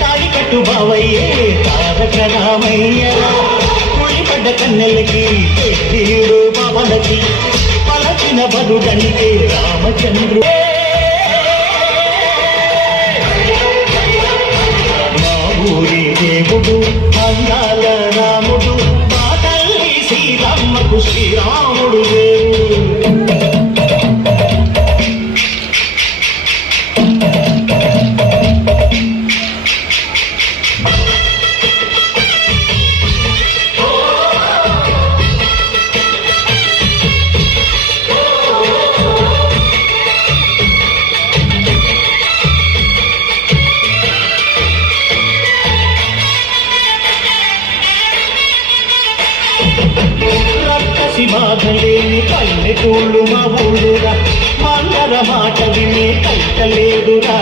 తాడికట్టు బావయ్యే తారక రామయ్య కుళిపడ్డ కన్నెలకి తీడు పవనకి పలచిన బలుడంటే రామచంద్రు మా ఊరి దేవుడు అందాల రాముడు మా తల్లి శ్రీరామకు శ్రీరాముడు బాధలేని పల్లెటూళ్ళు మా ఊళ్ళురా మందర మాట వినే కైతలేదురా